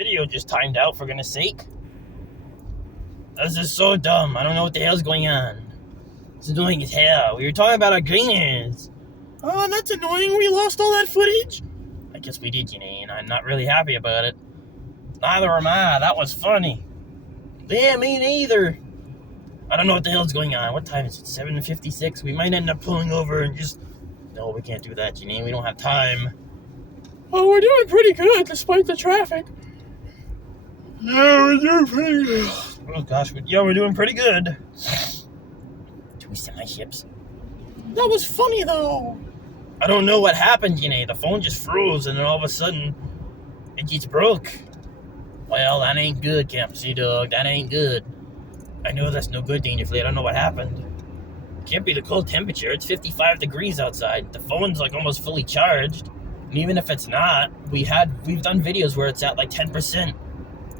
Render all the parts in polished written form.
video just timed out, for goodness sake. This is so dumb. I don't know what the hell's going on. It's annoying as hell. We were talking about our greeners. Oh, that's annoying. We lost all that footage. I guess we did, and I'm not really happy about it. Neither am I. That was funny. Yeah, me neither. I don't know what the hell's going on. What time is it? 7:56? We might end up pulling over and just... No, we can't do that, Janine. We don't have time. Oh, we're doing pretty good despite the traffic. Yeah, we're doing pretty good. Oh, gosh. We're doing pretty good. Twisting my hips. That was funny, though. I don't know what happened, The phone just froze, and then all of a sudden, it just broke. Well, that ain't good, Captain Seadog. That ain't good. I know that's no good, Dangerfully. I don't know what happened. Can't be the cold temperature. It's 55 degrees outside. The phone's like almost fully charged. And even if it's not, we've done videos where it's at like 10%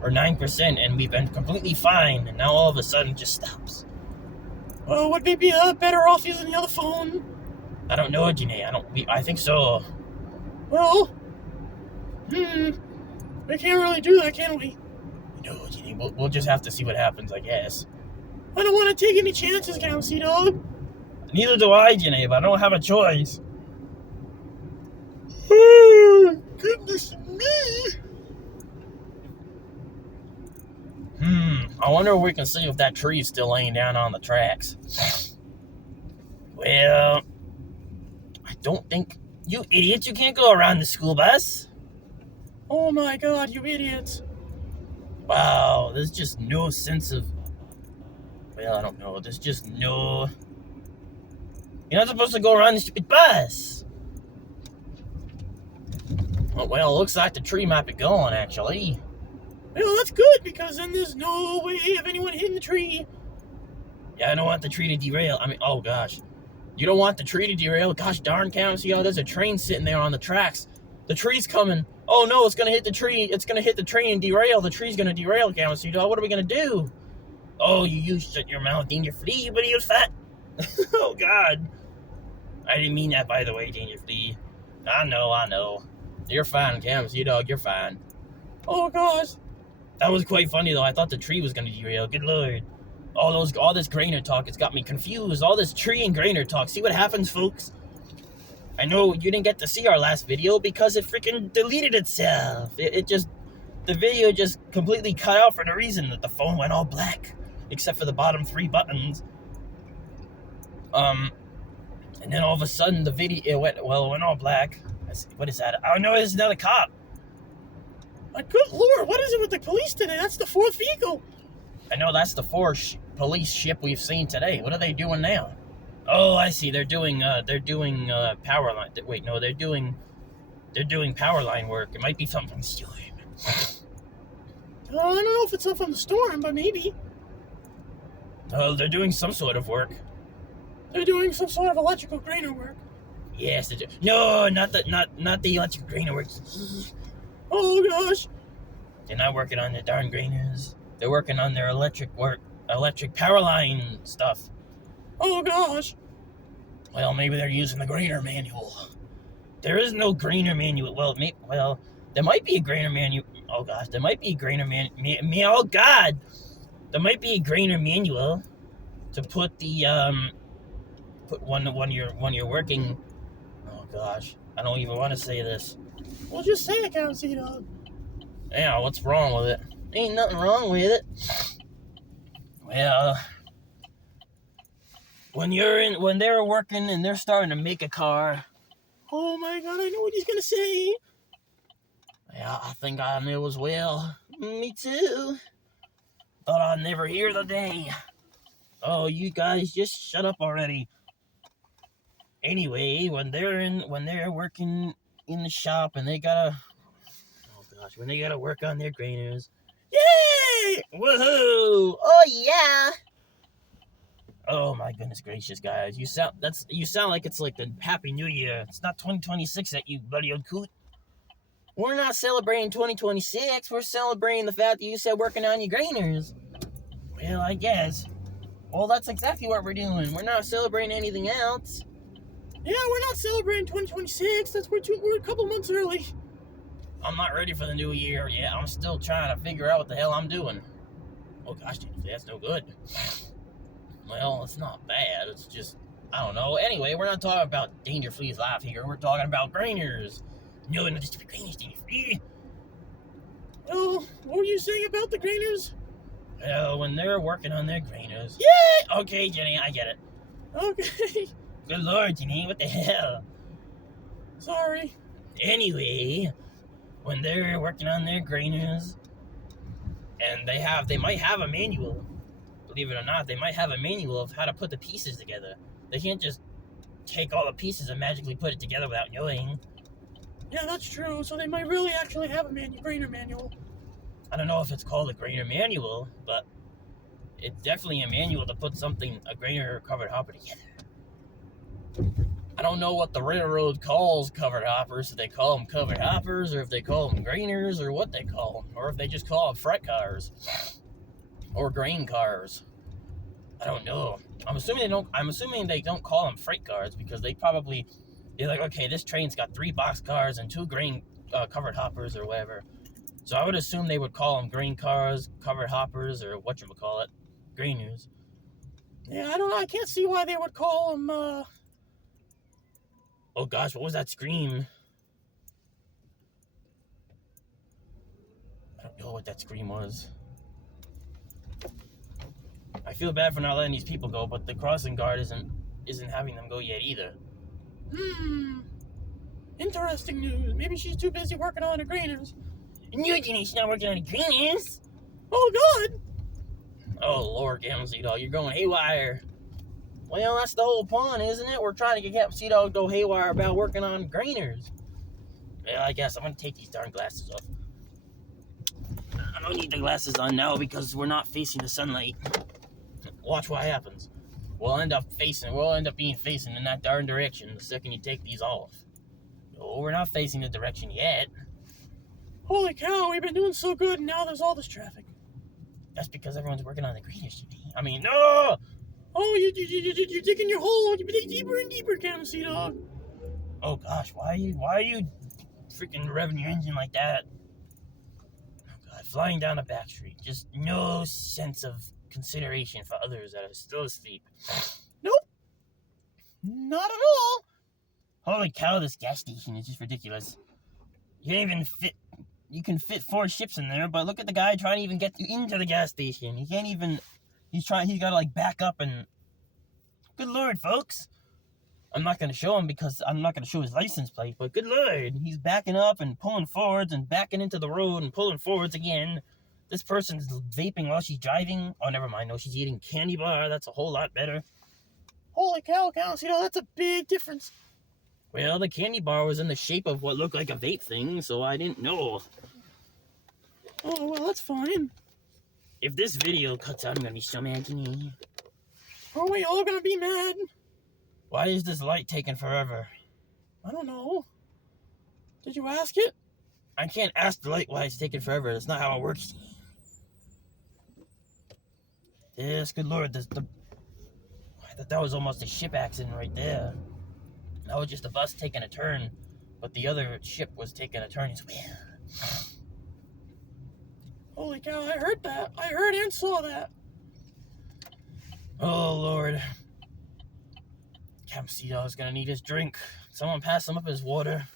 or 9%, and we've been completely fine. And now all of a sudden, it just stops. Well, would we be better off using the other phone? I don't know, Janae. I think so. Well, we can't really do that, can we? No, Janae. We'll just have to see what happens, I guess. I don't want to take any chances, Captain Seadog. Neither do I, Janae, but I don't have a choice. Oh, goodness me. I wonder if we can see if that tree is still laying down on the tracks. Well, I don't think... You idiots, you can't go around the school bus. Oh my god, you idiots. Wow, there's just no sense of... Well, I don't know. There's just no... You're not supposed to go around the stupid bus. Oh, well, it looks like the tree might be gone, actually. Well, that's good, because then there's no way of anyone hitting the tree. Yeah, I don't want the tree to derail. Oh, gosh. You don't want the tree to derail? Gosh darn, Count. See, there's a train sitting there on the tracks. The tree's coming. Oh, no, it's going to hit the tree. It's going to hit the train and derail. The tree's going to derail, Count. See, what are we going to do? Oh, you shut your mouth, Danger Flea, but he was fat. Oh, God. I didn't mean that, by the way, Danger Flea. I know. You're fine, Cam. Seadog, you're fine. Oh, gosh. That was quite funny, though. I thought the tree was going to derail. Good Lord. All this Grainer talk, it's got me confused. All this tree and Grainer talk. See what happens, folks? I know you didn't get to see our last video because it freaking deleted itself. The video just completely cut out for the reason that the phone went all black, except for the bottom 3 buttons. And then all of a sudden the video, it went all black. What is that? Oh no, it's another cop. Good Lord, what is it with the police today? That's the 4th vehicle. I know, that's the 4th police ship we've seen today. What are they doing now? Oh, I see. They're doing power line. Wait, no, they're doing power line work. It might be something from the storm. I don't know if it's up from the storm, but maybe. Oh, they're doing some sort of work. They're doing some sort of electrical grainer work. Yes, they do. No, not the electrical grainer work. Oh gosh. They're not working on their darn grainers. They're working on their electric power line stuff. Oh gosh. Well, maybe they're using the grainer manual. There is no grainer manual. Well, there might be a grainer manual. Oh gosh, there might be a grainer oh God, there might be a grainer manual to put the put when you're working. Oh gosh, I don't even want to say this. Well, just say it, Captain Seadog. Yeah, what's wrong with it? Ain't nothing wrong with it. Well, when they're working and they're starting to make a car. Oh my God, I know what he's gonna say. Yeah, I think I knew as well. Me too. Thought I'd never hear the day. Oh, you guys just shut up already. Anyway, when they're working in the shop and when they gotta work on their grainers. Yay! Woohoo! Oh yeah! Oh my goodness gracious, guys! You sound like it's like the Happy New Year. It's not 2026 yet, you bloody old coot. We're not celebrating 2026. We're celebrating the fact that you said working on your grainers. Well, I guess. Well, that's exactly what we're doing. We're not celebrating anything else. Yeah, we're not celebrating 2026. We're a couple months early. I'm not ready for the new year yet. I'm still trying to figure out what the hell I'm doing. Oh gosh, that's no good. Well, it's not bad. It's just, I don't know. Anyway, we're not talking about Danger Free's life here. We're talking about Grainers. No, not just Grainers, Danger Free. Well, what were you saying about the Grainers? Well, when they're working on their Grainers. Yeah! Okay, Jenny, I get it. Okay. Good lord, Jenny, what the hell? Sorry. Anyway, when they're working on their Grainers, and they might have a manual. Believe it or not, they might have a manual of how to put the pieces together. They can't just take all the pieces and magically put it together without knowing. Yeah, that's true. So they might really actually have a Grainer manual. I don't know if it's called a Grainer manual, but it's definitely a manual to put a Grainer covered hopper together. I don't know what the railroad calls covered hoppers, if they call them covered hoppers, or if they call them Grainers, or what they call them, or if they just call them freight cars, or grain cars. I don't know. I'm assuming they don't call them freight cars because they're like, okay, this train's got 3 box cars and 2 grain covered hoppers or whatever. So I would assume they would call them grain cars, covered hoppers, or whatchamacallit, Grainers. Yeah, I don't know. I can't see why they would call them, Oh gosh, what was that scream? I don't know what that scream was. I feel bad for not letting these people go, but the crossing guard isn't having them go yet either. Interesting news. Maybe she's too busy working on the Grainers. No, Jenny, she's not working on the Grainers. Oh, God! Oh, Lord, Seadog, you're going haywire. Well, that's the whole point, isn't it? We're trying to get Seadog to go haywire about working on Grainers. Well, I guess I'm going to take these darn glasses off. I don't need the glasses on now because we're not facing the sunlight. Watch what happens. We'll end up being facing in that darn direction the second you take these off. No, we're not facing the direction yet. Holy cow, we've been doing so good and now there's all this traffic. That's because everyone's working on the Grainers. I mean, no! Oh, you're digging your hole. You dig deeper and deeper, Seadog. Oh gosh, why are you freaking revving your engine like that? Oh god, flying down a back street. Just no sense of consideration for others that are still asleep. Nope. Not at all. Holy cow, this gas station is just ridiculous. You can fit 4 ships in there, but look at the guy trying to even get you into the gas station. He can't even, he's gotta like back up and, good lord, folks. I'm not gonna show him because I'm not gonna show his license plate, but good lord, he's backing up and pulling forwards and backing into the road and pulling forwards again. This person's vaping while she's driving. Oh, never mind, no, she's eating candy bar. That's a whole lot better. Holy cow, that's a big difference. Well, the candy bar was in the shape of what looked like a vape thing, so I didn't know. Oh, well, that's fine. If this video cuts out, I'm gonna be so mad to me. Are we all gonna be mad? Why is this light taking forever? I don't know. Did you ask it? I can't ask the light why it's taking forever. That's not how it works. Yes, good lord. I thought that was almost a ship accident right there. That was just a bus taking a turn, but the other ship was taking a turn as well. Holy cow, I heard that. I heard and saw that. Oh, Lord. Seadog's gonna need his drink. Someone pass him up his water.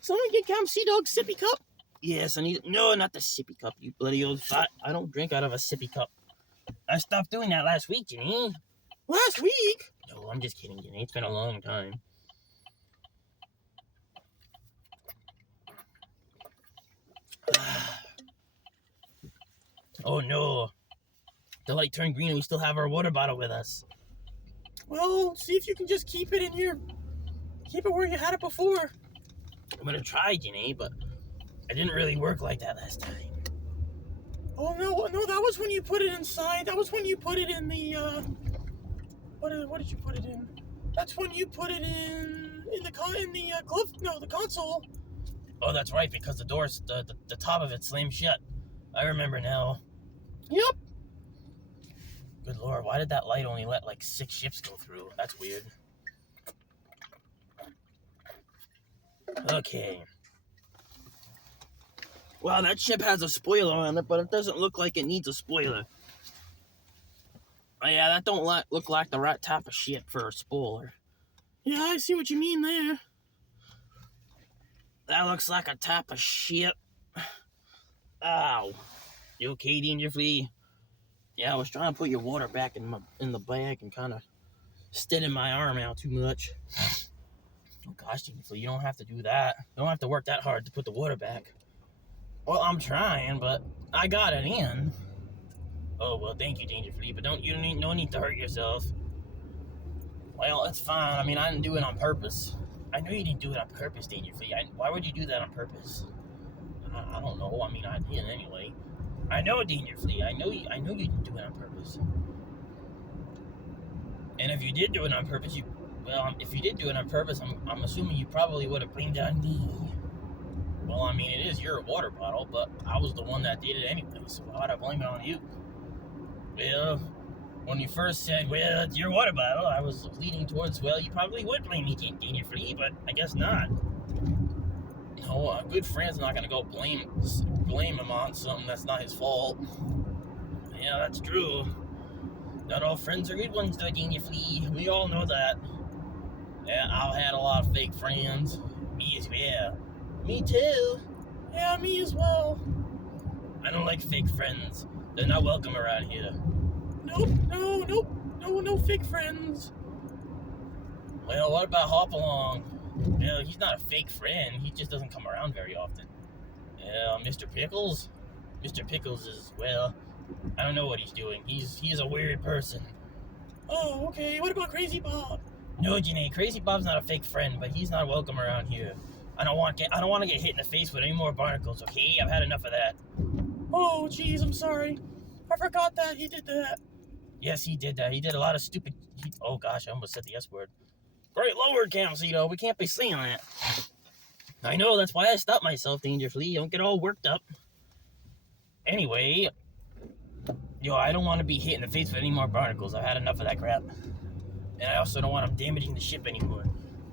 Someone get Seadog's sippy cup. Yes, I need it. No, not the sippy cup, you bloody old fat. I don't drink out of a sippy cup. I stopped doing that last week, Jenny. Last week? No, I'm just kidding, Jenny. It's been a long time. Oh no. The light turned green and we still have our water bottle with us. Well, see if you can just keep it where you had it before. I'm gonna try, Jenny, but it didn't really work like that last time. Oh no, that was when you put it inside. That was when you put it in the, what did you put it in? That's when you put it in the console. Oh, that's right, because the doors, the top of it slammed shut. I remember now. Yep. Good lord, why did that light only let like 6 ships go through? That's weird. Okay. Well, that ship has a spoiler on it, but it doesn't look like it needs a spoiler. Oh, yeah, that don't look like the right type of ship for a spoiler. Yeah, I see what you mean there. That looks like a type of ship. Ow. You okay, Danger Flea? Yeah, I was trying to put your water back in the bag and kind of extending my arm out too much. Oh gosh, Danger Flea, you don't have to do that. You don't have to work that hard to put the water back. Well, I'm trying, but I got it in. Oh well, thank you, Danger Flea, but no need to hurt yourself. Well, it's fine. I mean, I didn't do it on purpose. I know you didn't do it on purpose, Danger Flea. Why would you do that on purpose? I don't know. I mean, I did anyway. I know, Danger Flea. I know you didn't do it on purpose. And if you did do it on purpose, if you did do it on purpose, I'm assuming you probably would have blamed it on me. Well, I mean, it is your water bottle, but I was the one that did it anyway, so why'd I blame it on you? Well, when you first said, well, it's your water bottle, I was leaning towards, well, you probably would blame me, Danger Flea, but I guess not. No, a good friend's not gonna go blame him on something that's not his fault. Yeah, that's true. Not all friends are good ones, though, Danger Flea. We all know that. Yeah, I've had a lot of fake friends. Me as well. Me too. Yeah, me as well. I don't like fake friends. They're not welcome around here. Nope, no fake friends. Well, what about Hopalong? Well, he's not a fake friend. He just doesn't come around very often. Yeah, Mr. Pickles? Mr. Pickles is, well, I don't know what he's doing. He's a weird person. Oh, okay. What about Crazy Bob? No, Janae, Crazy Bob's not a fake friend, but he's not welcome around here. I don't want to get hit in the face with any more barnacles, okay? I've had enough of that. Oh, jeez, I'm sorry. I forgot that he did that. Yes, he did that. He did a lot of stupid... oh, gosh, I almost said the S word. Right, lower, Seadog. We can't be saying that. I know, that's why I stopped myself, Danger Flea. Don't get all worked up. Anyway, I don't want to be hit in the face with any more barnacles. I've had enough of that crap. And I also don't want him damaging the ship anymore.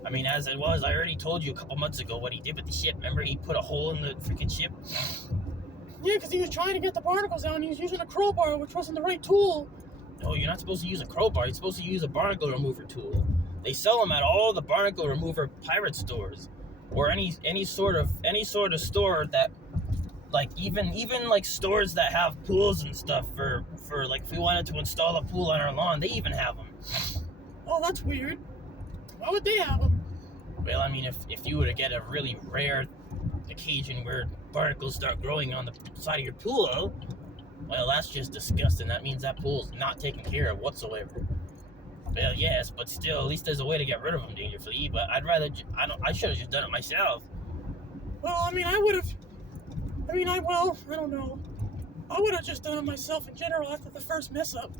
I mean, as it was, I already told you a couple months ago what he did with the ship. Remember, he put a hole in the freaking ship? Yeah, because he was trying to get the barnacles out, and he was using a crowbar, which wasn't the right tool. No, you're not supposed to use a crowbar. You're supposed to use a barnacle remover tool. They sell them at all the barnacle remover pirate stores, or any sort of store that, like even like stores that have pools and stuff for like if we wanted to install a pool on our lawn, they even have them. Oh, that's weird. Why would they have them? Well, I mean, if you were to get a really rare occasion where barnacles start growing on the side of your pool, well, that's just disgusting. That means that pool's not taken care of whatsoever. Well, yes, but still, at least there's a way to get rid of them, Danger Flea. But I'd rather, I should have just done it myself. Well, I mean, I don't know. I would have just done it myself in general after the first mess up.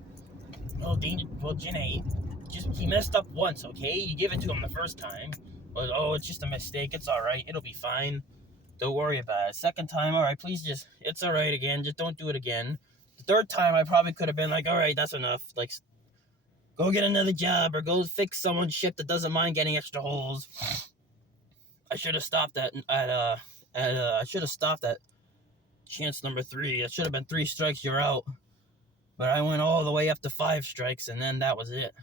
Well, Janae, he messed up once, okay? You give it to him the first time. But, it's just a mistake. It's all right. It'll be fine. Don't worry about it. Second time, all right, please it's all right again. Just don't do it again. The third time, I probably could have been like, all right, that's enough. Like, go get another job or go fix someone's ship that doesn't mind getting extra holes. I should have stopped at chance number 3. It should have been 3 strikes, you're out. But I went all the way up to 5 strikes, and then that was it.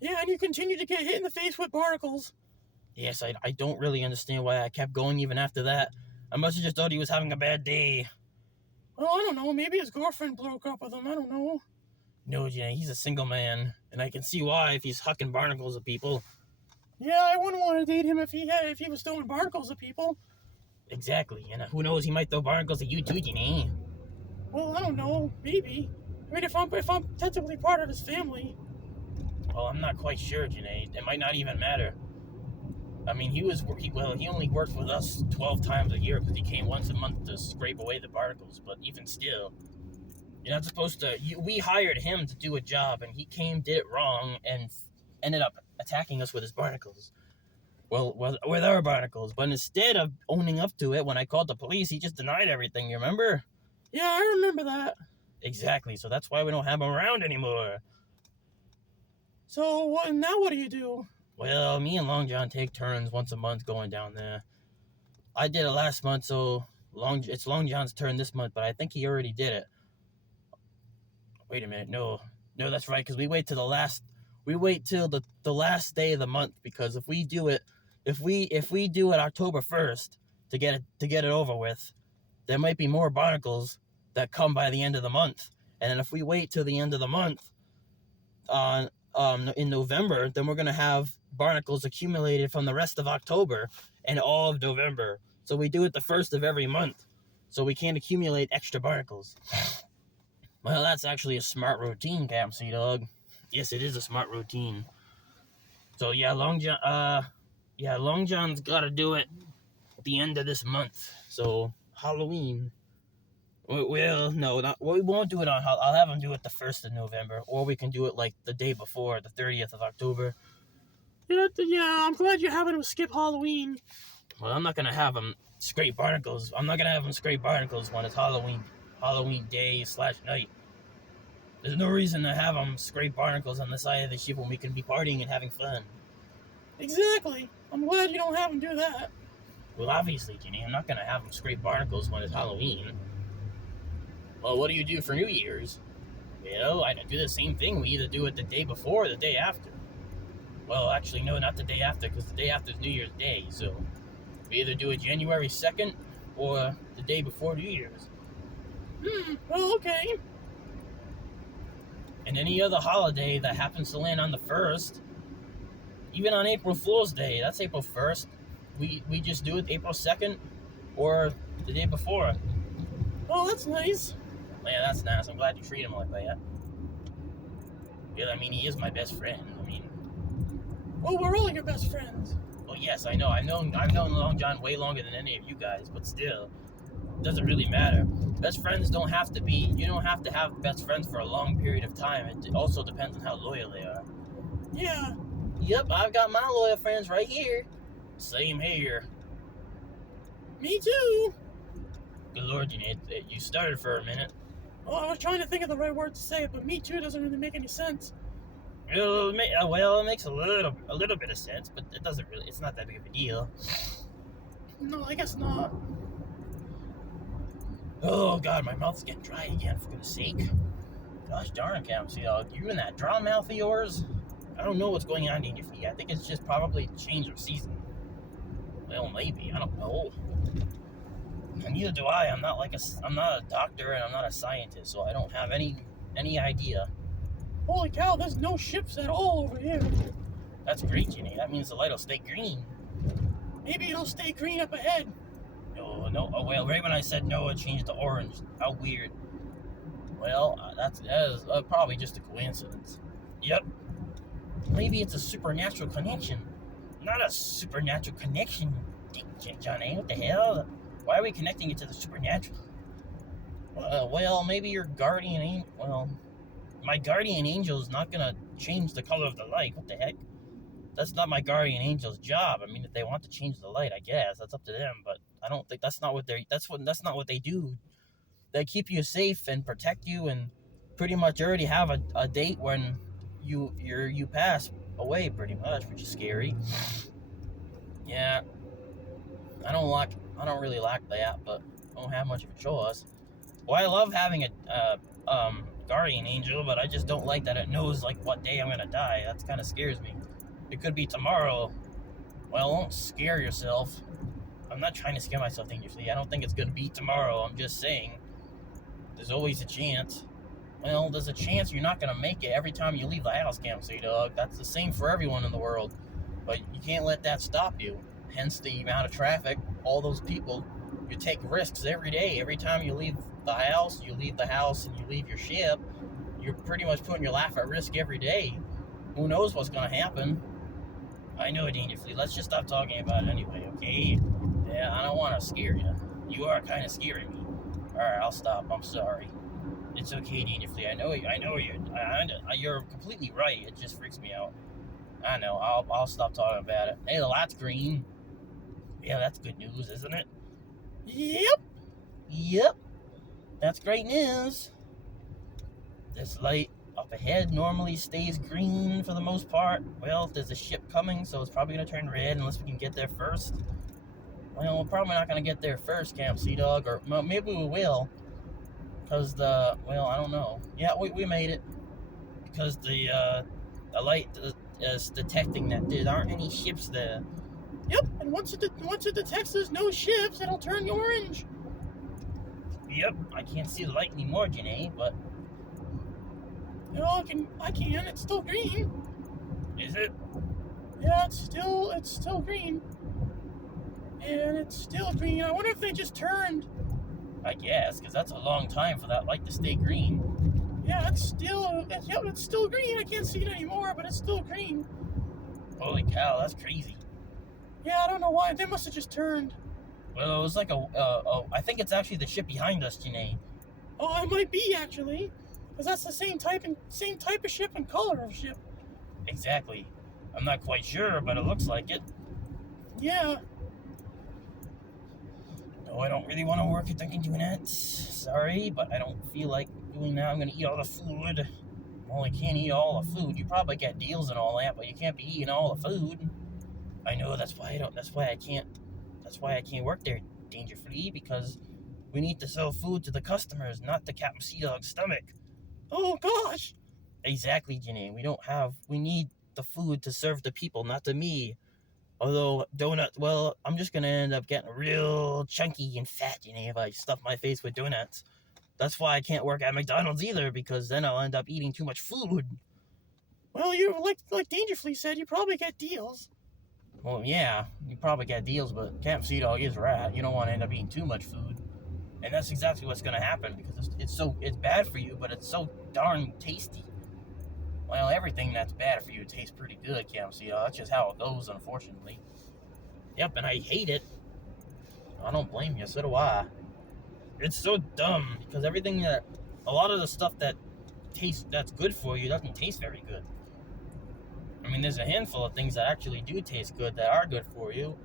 Yeah, and you continue to get hit in the face with barnacles. Yes, I don't really understand why I kept going even after that. I must have just thought he was having a bad day. Well, I don't know. Maybe his girlfriend broke up with him. I don't know. No, Janae, he's a single man, and I can see why if he's hucking barnacles at people. Yeah, I wouldn't want to date him if he was throwing barnacles at people. Exactly, and who knows, he might throw barnacles at you too, Janae. Well, I don't know. Maybe. I mean, if I'm technically part of his family. Well, I'm not quite sure, Janae. It might not even matter. I mean, he only worked with us 12 times a year because he came once a month to scrape away the barnacles, but even still, you're not supposed to... we hired him to do a job, and he did it wrong, and ended up attacking us with his barnacles. Well, with our barnacles. But instead of owning up to it, when I called the police, he just denied everything, you remember? Yeah, I remember that. Exactly, so that's why we don't have him around anymore. So, now what do you do? Well, me and Long John take turns once a month going down there. I did it last month, so It's Long John's turn this month, but I think he already did it. Wait a minute, no, that's right, because we wait till the last day of the month, because if we do it October 1st to get it over with, there might be more barnacles that come by the end of the month. And then if we wait till the end of the month in November, then we're going to have barnacles accumulated from the rest of October and all of November. So we do it the first of every month, so we can't accumulate extra barnacles. Well, that's actually a smart routine, Camp Seadog. Yes, it is a smart routine. So yeah, Long John's got to do it at the end of this month. So Halloween. Well, no, we won't do it on. I'll have him do it the 1st of November, or we can do it like the day before, the 30th of October. Yeah, I'm glad you're having him skip Halloween. Well, I'm not gonna have him scrape barnacles. I'm not gonna have him scrape barnacles when it's Halloween day / night. There's no reason to have him scrape barnacles on the side of the ship when we can be partying and having fun. Exactly. I'm glad you don't have him do that. Well, obviously, Jenny, I'm not gonna have him scrape barnacles when it's Halloween. Well, what do you do for New Year's? Well, I do the same thing. We either do it the day before or the day after. Well, actually, no, not the day after, because the day after is New Year's Day, so we either do it January 2nd or the day before New Year's. Well, okay. And any other holiday that happens to land on the 1st, even on April Fool's Day, that's April 1st, we just do it April 2nd or the day before. Oh, that's nice. Yeah, that's nice. I'm glad you treat him like that. Yeah, I mean, he is my best friend. I mean... Well, we're all your best friends. Well, yes, I know. I've known Long John way longer than any of you guys, but still, it doesn't really matter. Best friends don't have to be... You don't have to have best friends for a long period of time. It also depends on how loyal they are. Yeah. Yep, I've got my loyal friends right here. Same here. Me too. Good Lord, you started for a minute. Well, I was trying to think of the right word to say, but me too doesn't really make any sense. Well, it makes a little bit of sense, but it doesn't really. It's not that big of a deal. No, I guess not. Oh God, my mouth's getting dry again. For goodness sake. Gosh darn, Camp Seadog, you and that dry mouth of yours. I don't know what's going on in your feet. I think it's just probably change of season. Well, maybe. I don't know. And neither do I. I'm not a doctor and I'm not a scientist, so I don't have any idea. Holy cow, there's no ships at all over here. That's great, Ginny. That means the light will stay green. Maybe it'll stay green up ahead. No. Oh, well, right when I said no, it changed to orange. How weird. Well, that is probably just a coincidence. Yep. Maybe it's a supernatural connection. Not a supernatural connection, Johnny. What the hell? Why are we connecting it to the supernatural? Well, maybe your guardian angel... Well, my guardian angel is not going to change the color of the light. What the heck? That's not my guardian angel's job. I mean, if they want to change the light, I guess. That's up to them. But I don't think that's not what they do. They keep you safe and protect you and pretty much already have a date when you pass away, pretty much, which is scary. Yeah. I don't really like that, but I don't have much of a choice. Well, I love having a guardian angel, but I just don't like that it knows like what day I'm gonna die. That kind of scares me. It could be tomorrow. Well, don't scare yourself. I'm not trying to scare myself dangerously. I don't think it's gonna be tomorrow. I'm just saying there's always a chance. Well, there's a chance you're not gonna make it every time you leave the house, Camp Seadog. That's the same for everyone in the world. But you can't let that stop you. Hence the amount of traffic, all those people. You take risks every day. Every time you leave the house and you leave your ship, you're pretty much putting your life at risk every day. Who knows what's going to happen? I know, Dangerfully. Let's just stop talking about it anyway, okay? Yeah, I don't want to scare you. You are kind of scaring me. Alright, I'll stop. I'm sorry. It's okay, Dangerfully. I know you're completely right. It just freaks me out. I know. I'll stop talking about it. Hey, the light's green. Yeah, that's good news, isn't it? Yep. That's great news. This light up ahead normally stays green for the most part. Well, there's a ship coming, so it's probably going to turn red unless we can get there first. Well, we're probably not gonna get there first, Camp Seadog, or well, maybe we will, because I don't know. Yeah, we made it, because the light is detecting that there aren't any ships there. Yep, and once it detects there's no ships, it'll turn orange. Yep, I can't see the light anymore, Janae, but You know, I can. It's still green. is it? Yeah, it's still green. And it's still green. I wonder if they just turned. I guess, because that's a long time for that light to stay green. Yeah, it's still green. I can't see it anymore, but it's still green. Holy cow, that's crazy. Yeah, I don't know why. They must have just turned. Well, it was like I think it's actually the ship behind us, Janae. Oh, it might be actually, because that's the same type of ship and color of ship. Exactly. I'm not quite sure, but it looks like it. Yeah. No, I don't really want to work at Dunkin' Donuts. Sorry, but I don't feel like doing that. I'm gonna eat all the food. Well, you can't eat all the food. You probably get deals and all that, but you can't be eating all the food. I know. That's why I can't. That's why I can't work there, Dangerfully, because we need to sell food to the customers, not the Captain Seadog's stomach. Oh gosh. Exactly, Janae. We need the food to serve the people, not to me. Although donuts, well, I'm just gonna end up getting real chunky and fat, if I stuff my face with donuts. That's why I can't work at McDonald's either, because then I'll end up eating too much food. Well, you like Dangerfully said, you probably get deals. Well, yeah, you probably get deals, but Camp Sea Dog is right. You don't want to end up eating too much food, and that's exactly what's gonna happen because it's bad for you, but it's so darn tasty. Well, everything that's bad for you tastes pretty good, Camp Sea Dog. That's just how it goes, unfortunately. Yep, and I hate it. I don't blame you. So do I. It's so dumb because a lot of the stuff that's good for you doesn't taste very good. I mean, there's a handful of things that actually do taste good that are good for you,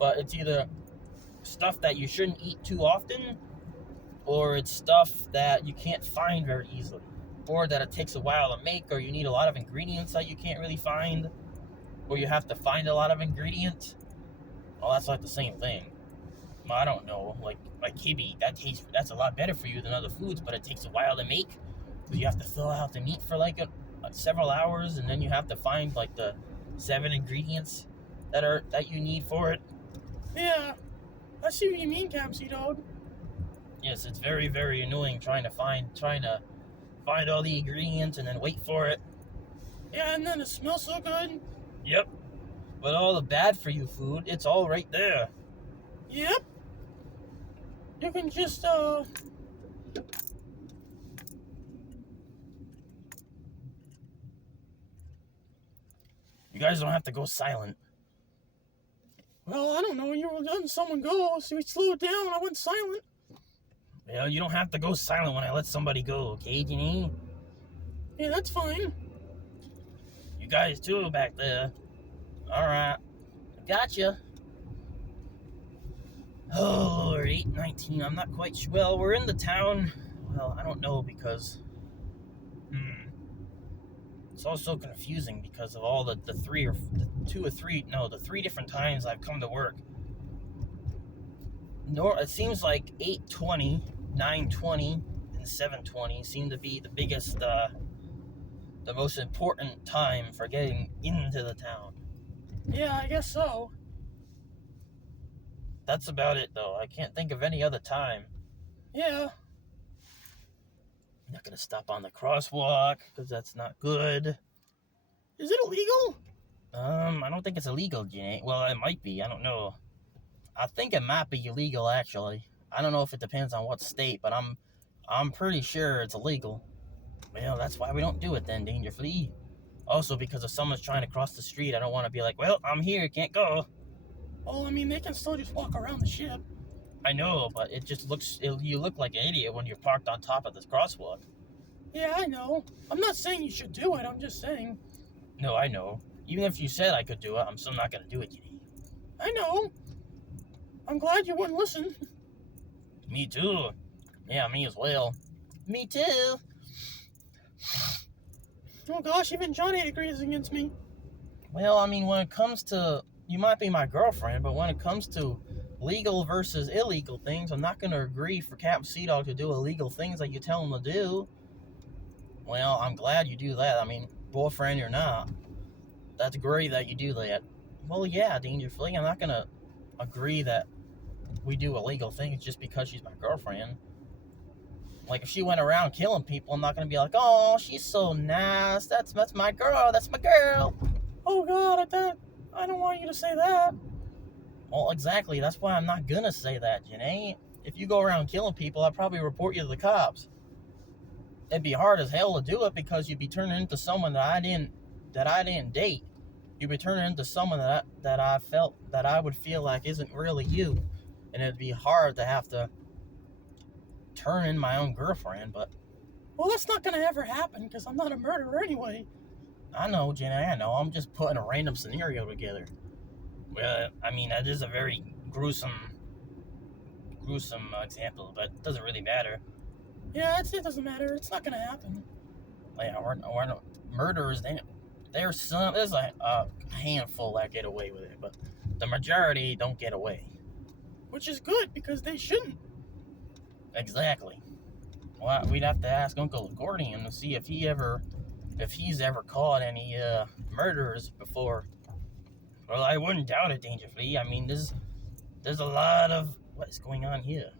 but it's either stuff that you shouldn't eat too often, or it's stuff that you can't find very easily, or that it takes a while to make, or you need a lot of ingredients that you can't really find, or you have to find a lot of ingredients. Well, that's like the same thing. I don't know, like kibi, that's a lot better for you than other foods, but it takes a while to make because you have to thaw out the meat for like several hours, and then you have to find like the 7 ingredients that you need for it. Yeah, I see what you mean, Capsy Dog. Yes, it's very, very annoying trying to find all the ingredients and then wait for it. Yeah, and then it smells so good. Yep. But all the bad for you food, it's all right there. Yep. You can just You guys don't have to go silent. well, I don't know. You were letting someone go, so we slowed down. I went silent. Well, you don't have to go silent when I let somebody go, okay, Jenny? Yeah, that's fine. You guys too back there. Alright. Gotcha. Oh, Lord, 8:19. I'm not quite sure. Well, we're in the town. Well, I don't know because... It's all so confusing because of all the 3 different times I've come to work. It seems like 8:20, 9:20, and 7:20 seem to be the biggest, the most important time for getting into the town. Yeah, I guess so. That's about it, though. I can't think of any other time. Yeah. I'm not gonna stop on the crosswalk because that's not good. Is it illegal? I don't think it's illegal, Janae. Well, it might be. I don't know. I think it might be illegal, actually. I don't know if it depends on what state, but I'm pretty sure it's illegal. Well, that's why we don't do it then, Dangerfully. Also, because if someone's trying to cross the street, I don't want to be like, well, I'm here, can't go. Well, I mean, they can still just walk around the ship. I know, but you look like an idiot when you're parked on top of this crosswalk. Yeah, I know. I'm not saying you should do it. I'm just saying. No, I know. Even if you said I could do it, I'm still not going to do it, Jenny. I know. I'm glad you wouldn't listen. Me too. Yeah, me as well. Me too. Oh gosh, even Johnny agrees against me. Well, I mean, when it comes to... You might be my girlfriend, but when it comes to legal versus illegal things. I'm not going to agree for Captain Seadog to do illegal things like you tell him to do. Well, I'm glad you do that. I mean, boyfriend or not, that's great that you do that. Well, yeah, dangerously. I'm not going to agree that we do illegal things just because she's my girlfriend. Like, if she went around killing people, I'm not going to be like, oh, she's so nice. That's my girl. That's my girl. Oh, God, I don't want you to say that. Well, exactly. That's why I'm not going to say that, Janae. If you go around killing people, I'd probably report you to the cops. It'd be hard as hell to do it because you'd be turning into someone that I didn't date. You'd be turning into someone that I felt that I would feel like isn't really you. And it'd be hard to have to turn in my own girlfriend, but... Well, that's not gonna ever happen, because I'm not a murderer anyway. I know, Jenna, I know. I'm just putting a random scenario together. Well, I mean, that is a very gruesome example, but it doesn't really matter. Yeah, it doesn't matter. It's not gonna happen. Yeah, we're not murderers. There's a handful that get away with it, but the majority don't get away. Which is good, because they shouldn't. Exactly. Well, we'd have to ask Uncle Accordion to see if he's ever caught any murderers before. Well, I wouldn't doubt it, Dangerfully. I mean, there's a lot of... What's going on here?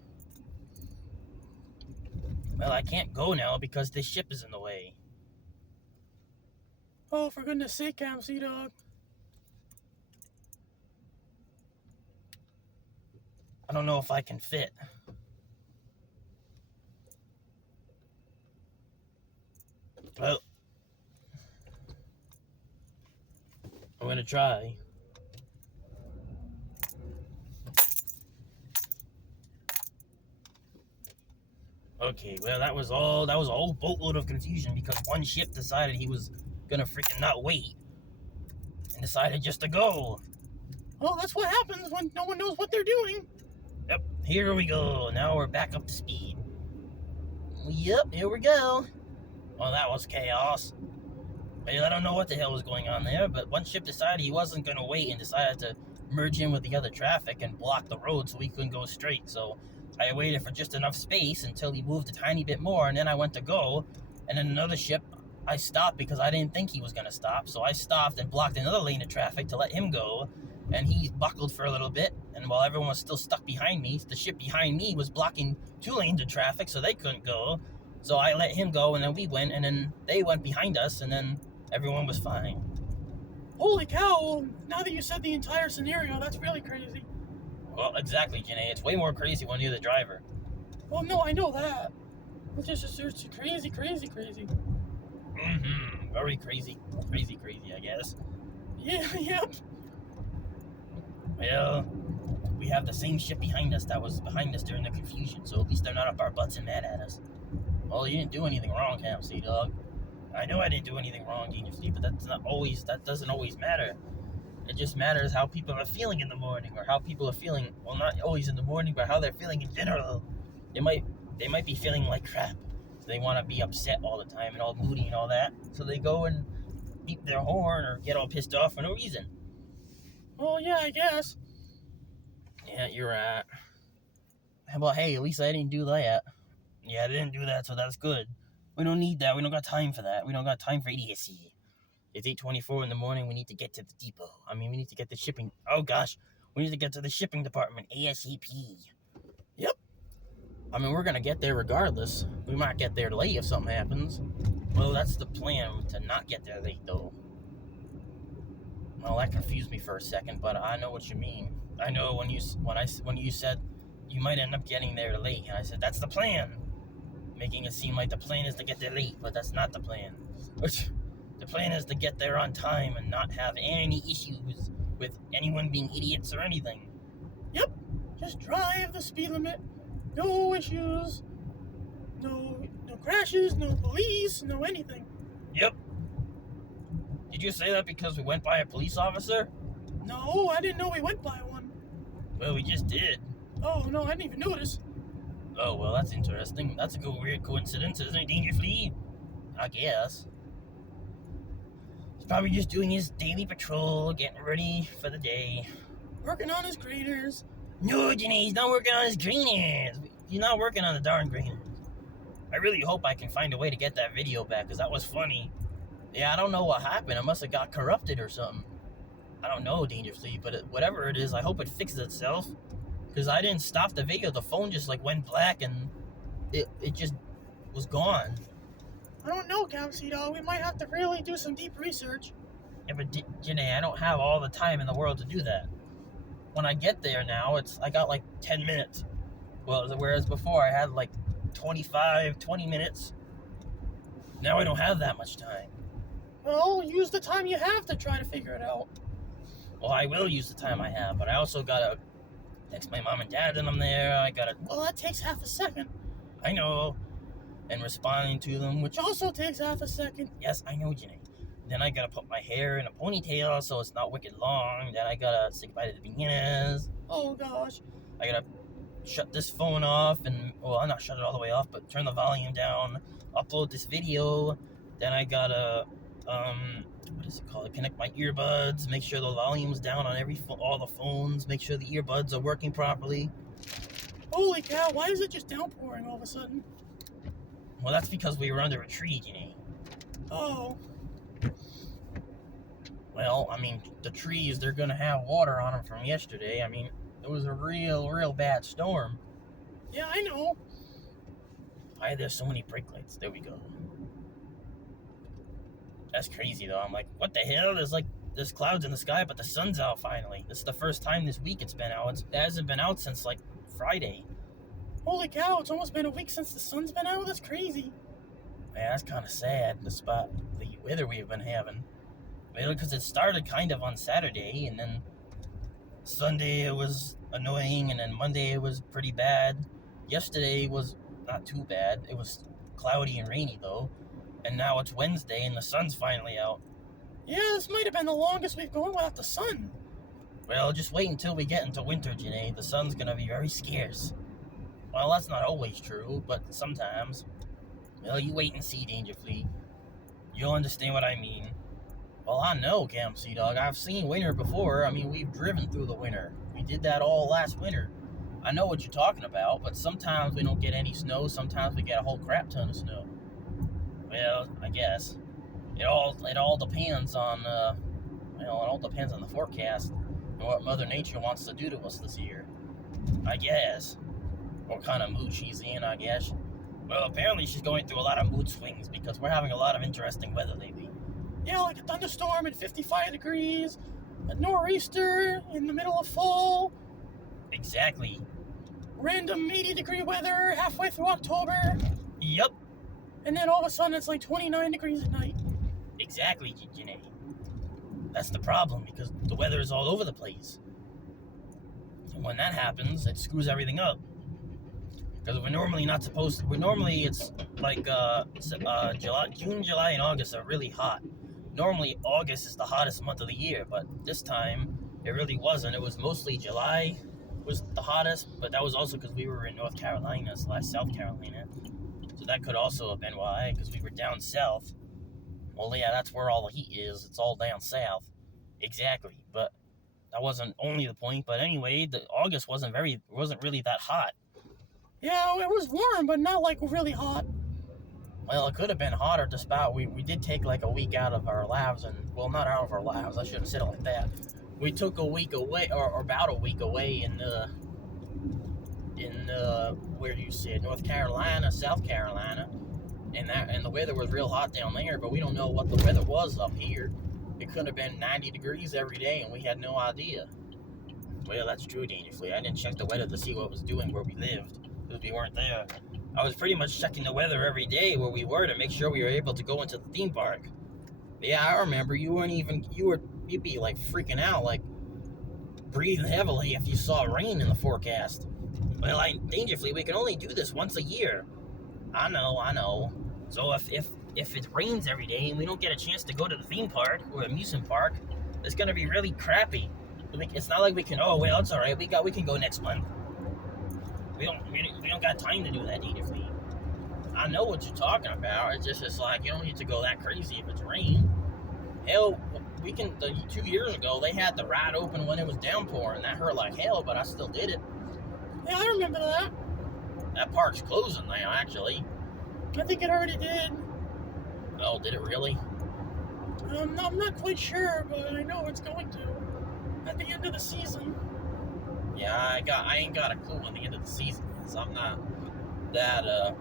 Well, I can't go now because this ship is in the way. Oh, for goodness sake, Captain Seadog. I don't know if I can fit. Well, I'm gonna try. Okay, well, that was a whole boatload of confusion because one ship decided he was gonna freaking not wait and decided just to go. Well, that's what happens when no one knows what they're doing. Yep, here we go. Now we're back up to speed. Yep, here we go. Well, that was chaos. Well, I don't know what the hell was going on there, but one ship decided he wasn't gonna wait and decided to merge in with the other traffic and block the road so we couldn't go straight. So I waited for just enough space until he moved a tiny bit more, and then I went to go, and then another ship, I stopped because I didn't think he was going to stop, so I stopped and blocked another lane of traffic to let him go, and he buckled for a little bit, and while everyone was still stuck behind me, the ship behind me was blocking 2 lanes of traffic, so they couldn't go, so I let him go, and then we went, and then they went behind us, and then everyone was fine. Holy cow, now that you said the entire scenario, that's really crazy. Well, exactly, Janae. It's way more crazy when you're the driver. Well, no, I know that. It's just crazy, crazy, crazy. Mm-hmm. Very crazy, crazy, I guess. Yeah, yep. Well, we have the same ship behind us that was behind us during the confusion, so at least they're not up our butts and mad at us. Well, you didn't do anything wrong, Captain Seadog. I know I didn't do anything wrong, Dangerously, but that doesn't always matter. It just matters how people are feeling in the morning, or how people are feeling, well, not always in the morning, but how they're feeling in general. They might be feeling like crap. So they want to be upset all the time and all moody and all that. So they go and beep their horn or get all pissed off for no reason. Well, yeah, I guess. Yeah, you're right. How about, hey, at least I didn't do that. Yeah, I didn't do that, so that's good. We don't need that. We don't got time for that. We don't got time for idiocy. It's 8:24 in the morning. We need to get to the depot. I mean, we need to get the shipping. Oh, gosh. We need to get to the shipping department ASAP. Yep. I mean, we're going to get there regardless. We might get there late if something happens. Well, that's the plan, to not get there late, though. Well, that confused me for a second, but I know what you mean. I know when you said you might end up getting there late, and I said, that's the plan. Making it seem like the plan is to get there late, but that's not the plan. The plan is to get there on time and not have any issues with anyone being idiots or anything. Yep, just drive the speed limit. No issues. No crashes, no police, no anything. Yep. Did you say that because we went by a police officer? No, I didn't know we went by one. Well, we just did. Oh, no, I didn't even notice. Oh, well, that's interesting. That's a weird coincidence, isn't it, Dangerously? I guess. He's probably just doing his daily patrol, getting ready for the day. Working on his graders. No, Janae, he's not working on his greeners. He's not working on the darn greeners. I really hope I can find a way to get that video back, because that was funny. Yeah, I don't know what happened. It must have got corrupted or something. I don't know, Dangerously, but whatever it is, I hope it fixes itself. Because I didn't stop the video. The phone just, like, went black, and it just was gone. I don't know, Seadog. We might have to really do some deep research. Yeah, but Janae, I don't have all the time in the world to do that. When I get there now, I got like 10 minutes. Well, whereas before I had like 20 minutes. Now I don't have that much time. Well, use the time you have to try to figure it out. Well, I will use the time I have, but I also gotta text my mom and dad that I'm there. Well, that takes half a second. I know. And responding to them, which also takes half a second. Yes, I know, Janae. Then I gotta put my hair in a ponytail so it's not wicked long. Then I gotta say goodbye to the beginners. Oh gosh. I gotta shut this phone off and, well, I'm not shut it all the way off, but turn the volume down, upload this video. Then I gotta, what is it called? Connect my earbuds, make sure the volume's down on all the phones, make sure the earbuds are working properly. Holy cow, why is it just downpouring all of a sudden? Well, that's because we were under a tree, Janae. Oh. Well, I mean, the trees, they're gonna have water on them from yesterday. I mean, it was a real bad storm. Yeah, I know. Why are there so many brake lights? There we go. That's crazy, though. I'm like, what the hell? There's clouds in the sky, but the sun's out finally. This is the first time this week it's been out. It hasn't been out since, like, Friday. Holy cow, it's almost been a week since the sun's been out? That's crazy. Yeah, that's kind of sad, the weather we've been having. Because it started kind of on Saturday, and then Sunday it was annoying, and then Monday it was pretty bad. Yesterday was not too bad. It was cloudy and rainy, though. And now it's Wednesday, and the sun's finally out. Yeah, this might have been the longest we've gone without the sun. Well, just wait until we get into winter, Janae. The sun's gonna be very scarce. Well, that's not always true, but sometimes. Well, you wait and see, Dangerfleet. You'll understand what I mean. Well, I know, Seadog. I've seen winter before. I mean, we've driven through the winter. We did that all last winter. I know what you're talking about, but sometimes we don't get any snow. Sometimes we get a whole crap ton of snow. Well, I guess. It all depends on, it all depends on the forecast and what Mother Nature wants to do to us this year. I guess. What kind of mood she's in, I guess. Well, apparently she's going through a lot of mood swings because we're having a lot of interesting weather lately. Yeah, like a thunderstorm at 55 degrees, a nor'easter in the middle of fall. Exactly. Random 80-degree weather halfway through October. Yup. And then all of a sudden it's like 29 degrees at night. Exactly, Janae. That's the problem, because the weather is all over the place. And when that happens, it screws everything up. Because we're normally not supposed to. Normally it's like June, July, and August are really hot. Normally August is the hottest month of the year, but this time it really wasn't. It was mostly July was the hottest, but that was also because we were in North Carolina / South Carolina. So that could also have been why, because we were down south. Well, yeah, that's where all the heat is. It's all down south. Exactly. But that wasn't only the point. But anyway, the August wasn't really that hot. Yeah, it was warm, but not like really hot. Well, it could have been hotter despite we did take like a week out of our lives, and well, not out of our lives. I shouldn't say it like that. We took a week away, or about a week away in where you said North Carolina, South Carolina, and the weather was real hot down there. But we don't know what the weather was up here. It could have been 90 degrees every day, and we had no idea. Well, that's true, Dangerously. I didn't check the weather to see what it was doing where we lived, because we weren't there. I was pretty much checking the weather every day where we were to make sure we were able to go into the theme park. Yeah, I remember you'd be like freaking out, like breathing heavily if you saw rain in the forecast. Well, Dangerously, we can only do this once a year. I know. So if it rains every day and we don't get a chance to go to the theme park or amusement park, it's gonna be really crappy. It's not like we can. Oh well, it's all right. We can go next month. We don't got time to do that, Dangerously. I know what you're talking about. It's like you don't need to go that crazy if it's rain. Hell, weekend, 2 years ago, they had the ride open when it was downpouring. That hurt like hell, but I still did it. Yeah, I remember that. That park's closing now, actually. I think it already did. Oh, did it really? I'm not quite sure, but I know it's going to at the end of the season. Yeah, I ain't got a clue when the end of the season is. I'm not that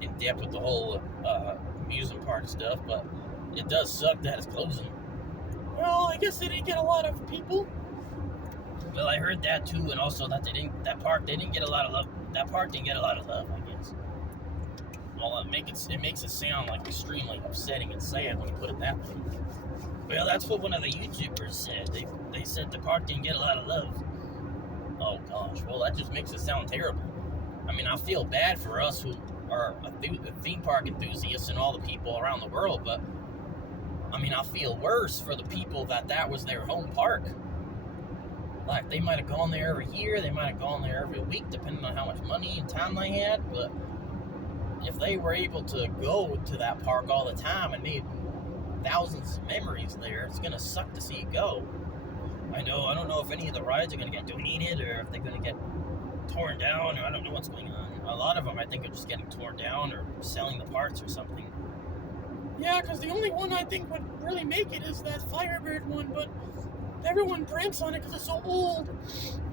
in depth with the whole amusement park stuff, but it does suck that it's closing. Well, I guess they didn't get a lot of people. Well, I heard that too, and also that they didn't get a lot of love. That park didn't get a lot of love, I guess. Well, it makes it sound like extremely upsetting and sad when you put it that way. Well, that's what one of the YouTubers said. They said the park didn't get a lot of love. Oh gosh, well that just makes it sound terrible. I mean, I feel bad for us who are theme park enthusiasts and all the people around the world, but I mean, I feel worse for the people that was their home park. Like, they might have gone there every year, they might have gone there every week, depending on how much money and time they had, but if they were able to go to that park all the time and made thousands of memories there, it's gonna suck to see it go. I don't know if any of the rides are gonna get donated or if they're gonna get torn down, or I don't know what's going on. A lot of them, I think, are just getting torn down or selling the parts or something. Yeah, because the only one I think would really make it is that Firebird one, but everyone pranks on it because it's so old.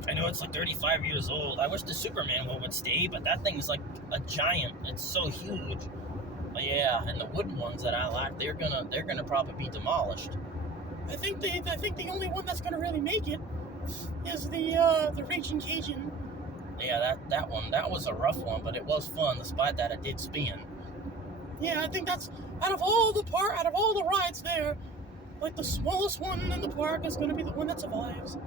I know it's like 35 years old. I wish the Superman one would stay, but that thing is like a giant. It's so huge. But yeah, and the wooden ones that I like, they're gonna probably be demolished. I think the only one that's gonna really make it is the Raging Cajun. Yeah, that one, that was a rough one, but it was fun despite that it did spin. Yeah, I think that's out of all the rides there, like the smallest one in the park is gonna be the one that survives.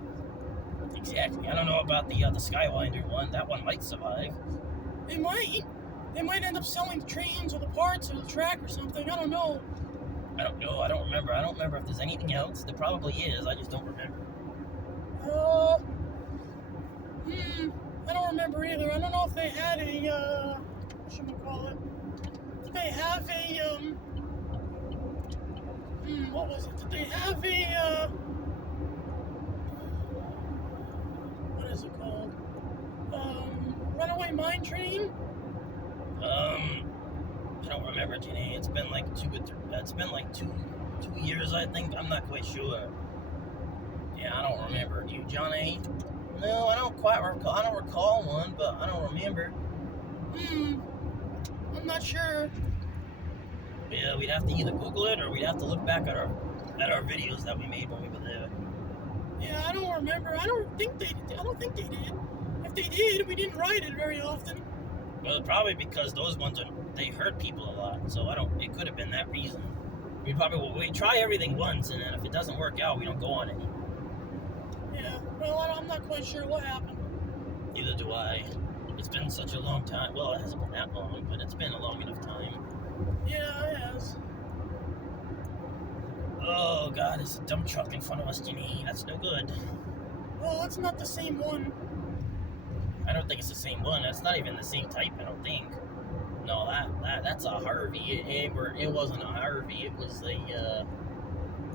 Exactly. I don't know about the Skywinder one. That one might survive. It might. They might end up selling the trains or the parts or the track or something. I don't know. I don't know. I don't remember. I don't remember if there's anything else. There probably is. I just don't remember. I don't remember either. I don't know if they had a, whatchamacallit. Did they have a, what was it? Did they have a, what is it called? Runaway Mine Train? I don't remember, Jenny. It's been like two years, I think. I'm not quite sure. Yeah, I don't remember. You, Johnny? No, I don't quite recall. I don't recall one, but I don't remember. I'm not sure. Yeah, we'd have to either Google it or we'd have to look back at our videos that we made when we were there. Yeah, I don't remember. I don't think they did. If they did, we didn't ride it very often. Well, probably because those ones they hurt people a lot. So it could have been that reason. We try everything once, and then if it doesn't work out, we don't go on it. Yeah, well, I'm not quite sure what happened. Neither do I. It's been such a long time. Well, it hasn't been that long, but it's been a long enough time. Yeah, it has. Oh, God, there's a dump truck in front of us, Jimmy. That's no good. Well, it's not the same one. I don't think it's the same one. That's not even the same type, I don't think. No, that's a Harvey. It wasn't a Harvey. It was a,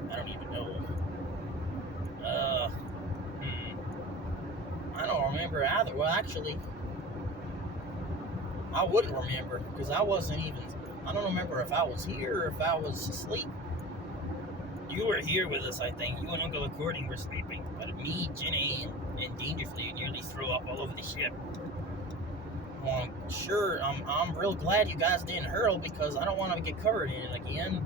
I don't even know. I don't remember either. Well, actually, I wouldn't remember because I don't remember if I was here or if I was asleep. You were here with us, I think. You and Uncle Accordion were sleeping. But me, Jenny, and Dangerfully nearly threw up all over the ship. Well, I'm real glad you guys didn't hurl because I don't want to get covered in it again.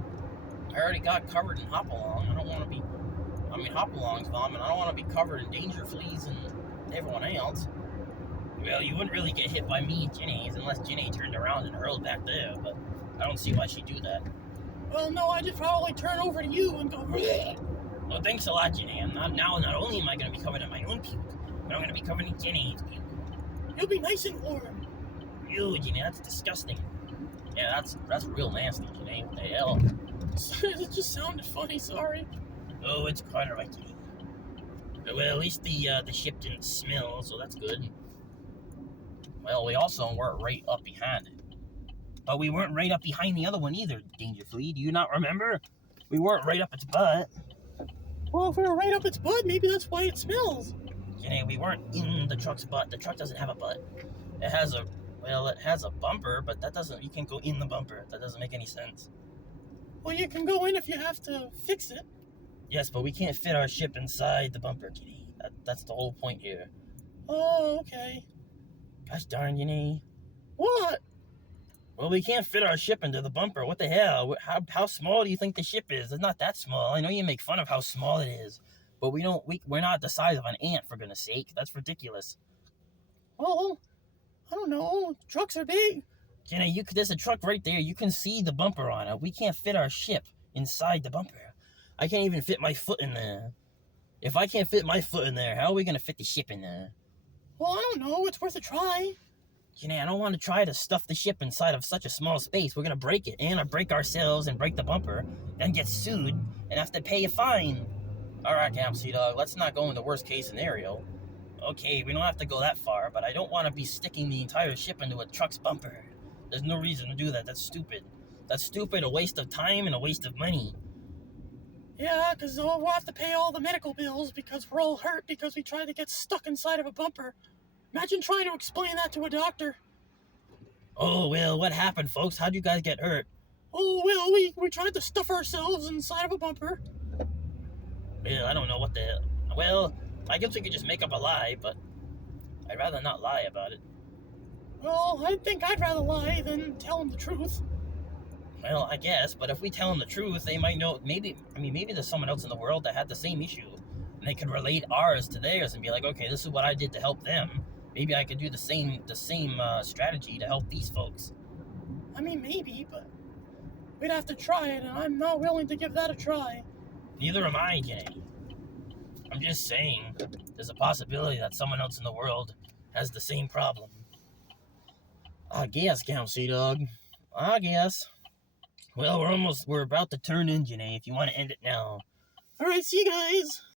I already got covered in Hopalong. I don't want to be... Hopalong's vomit. I don't want to be covered in Dangerfleas and everyone else. Well, you wouldn't really get hit by me and Jenny's unless Jenny turned around and hurled back there, but I don't see why she'd do that. Well, no, I just probably turn over to you and go, bleh. Well, thanks a lot, Jenny. Not only am I going to be covered in my own puke, but I'm going to be covered in Jenny's puke. You'll be nice and warm. Ew, Jenny, that's disgusting. Yeah, that's real nasty, Jenny. What the hell? It just sounded funny, sorry. Oh, it's quite alright, Jenny. Well, at least the ship didn't smell, so that's good. Well, we also weren't right up behind it. But we weren't right up behind the other one either, Dangerfully. Do you not remember? We weren't right up its butt. Well, if we were right up its butt, maybe that's why it smells. Jenny, we weren't in the truck's butt. The truck doesn't have a butt. It has a bumper, but that doesn't, you can't go in the bumper. That doesn't make any sense. Well, you can go in if you have to fix it. Yes, but we can't fit our ship inside the bumper, Jenny. That's the whole point here. Oh, okay. Gosh darn, Jenny. What? Well, we can't fit our ship into the bumper. What the hell? How small do you think the ship is? It's not that small. I know you make fun of how small it is, but we're not the size of an ant, for goodness sake. That's ridiculous. Well, I don't know. Trucks are big. Jenny, there's a truck right there. You can see the bumper on it. We can't fit our ship inside the bumper. I can't even fit my foot in there. If I can't fit my foot in there, how are we going to fit the ship in there? Well, I don't know. It's worth a try. Jenny, I don't want to try to stuff the ship inside of such a small space. We're going to break it, and break ourselves and break the bumper, and get sued and have to pay a fine. All right, Seadog, let's not go into worst case scenario. Okay, we don't have to go that far, but I don't want to be sticking the entire ship into a truck's bumper. There's no reason to do that. That's stupid. That's stupid, a waste of time and a waste of money. Yeah, because we'll have to pay all the medical bills because we're all hurt because we tried to get stuck inside of a bumper. Imagine trying to explain that to a doctor. Oh, well, what happened, folks? How'd you guys get hurt? Oh, well, we tried to stuff ourselves inside of a bumper. Well, I don't know what the hell. Well, I guess we could just make up a lie, but I'd rather not lie about it. Well, I think I'd rather lie than tell them the truth. Well, I guess, but if we tell them the truth, they might know. Maybe there's someone else in the world that had the same issue, and they could relate ours to theirs and be like, okay, this is what I did to help them. Maybe I could do the same strategy to help these folks. I mean, maybe, but we'd have to try it, and I'm not willing to give that a try. Neither am I, Jenny. I'm just saying, there's a possibility that someone else in the world has the same problem. I guess, Seadog. I guess. Well, we're about to turn in, Jenny, if you want to end it now. Alright, see you guys.